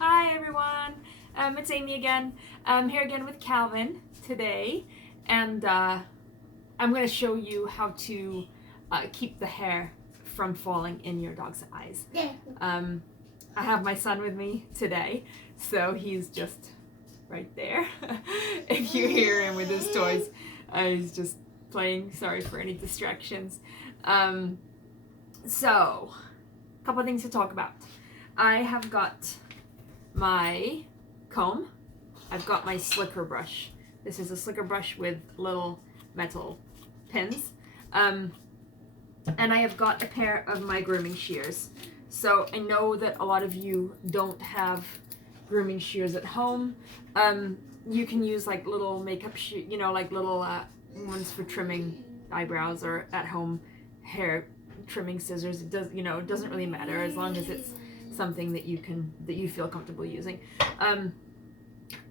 Hi everyone, it's Amy again. I'm here again with Calvin today, and I'm going to show you how to keep the hair from falling in your dog's eyes. I have my son with me today, so he's just right there. If you hear him with his toys, he's just playing. Sorry for any distractions. So, a couple of things to talk about. I have got my comb. I've got my slicker brush. This is a slicker brush with little metal pins. And I have got a pair of my grooming shears. So I know that a lot of you don't have grooming shears at home. You can use like little makeup like little ones for trimming eyebrows or at home hair trimming scissors. It doesn't really matter as long as it's something that you feel comfortable using.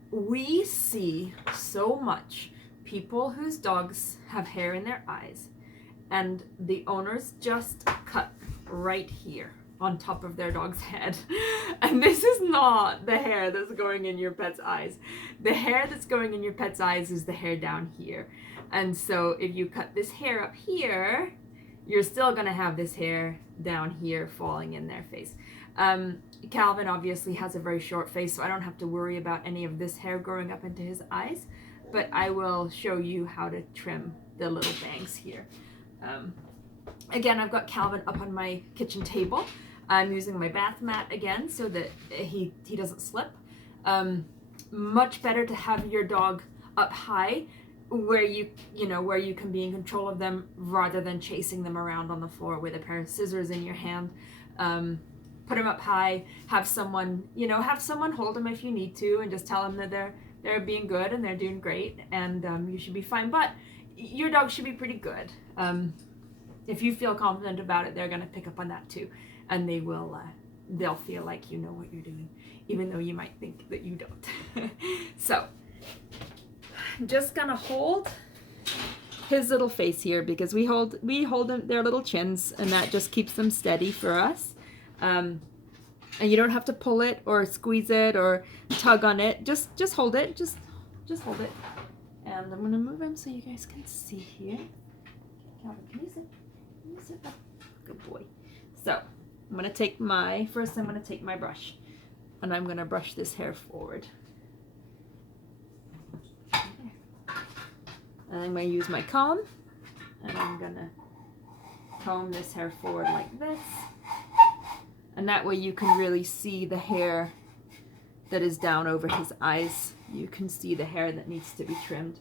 We see so much people whose dogs have hair in their eyes, and the owners just cut right here on top of their dog's head. And this is not the hair that's going in your pet's eyes. The hair that's going in your pet's eyes is the hair down here. And so if you cut this hair up here, you're still gonna have this hair down here falling in their face. Calvin obviously has a very short face, so I don't have to worry about any of this hair growing up into his eyes, but I will show you how to trim the little bangs here. Again, I've got Calvin up on my kitchen table. I'm using my bath mat again so that he doesn't slip. Much better to have your dog up high where you can be in control of them rather than chasing them around on the floor with a pair of scissors in your hand. Put them up high, have someone hold them if you need to, and just tell them that they're being good and they're doing great, and you should be fine. But your dog should be pretty good. If you feel confident about it, they're gonna pick up on that too, and they'll feel like you know what you're doing, even though you might think that you don't. So, I'm just gonna hold his little face here because we hold them, their little chins, and that just keeps them steady for us. And you don't have to pull it or squeeze it or tug on it. Just hold it. Just hold it. And I'm gonna move him so you guys can see here. Calvin, can you sit? Can you sit? Good boy. So I'm gonna take my brush, and I'm gonna brush this hair forward. And I'm gonna use my comb, and I'm gonna comb this hair forward like this. And that way you can really see the hair that is down over his eyes. You can see the hair that needs to be trimmed.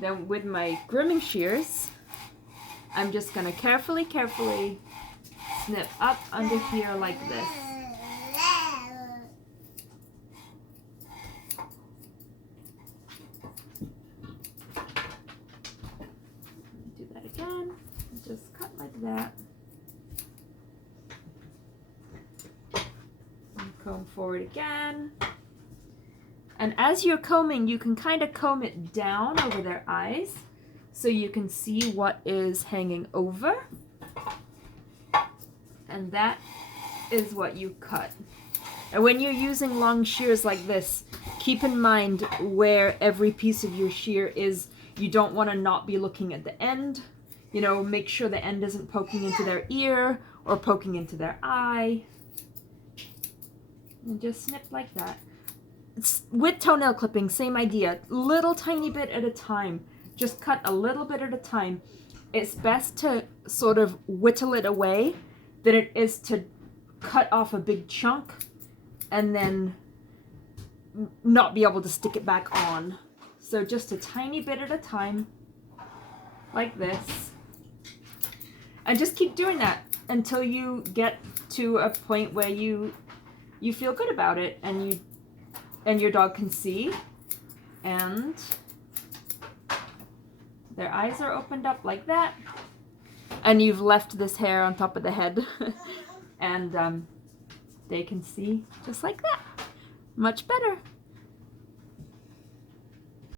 Then with my grooming shears, I'm just gonna carefully snip up under here like this. Do that again. Just cut like that. Comb forward again. And as you're combing, you can kind of comb it down over their eyes so you can see what is hanging over. And that is what you cut. And when you're using long shears like this, keep in mind where every piece of your shear is. You don't want to not be looking at the end. Make sure the end isn't poking into their ear or poking into their eye. And just snip like that. With toenail clipping, same idea. Little tiny bit at a time. Just cut a little bit at a time. It's best to sort of whittle it away than it is to cut off a big chunk and then not be able to stick it back on. So just a tiny bit at a time, like this. And just keep doing that until you get to a point where you feel good about it, and your dog can see, and their eyes are opened up like that, and you've left this hair on top of the head, and they can see just like that. Much better.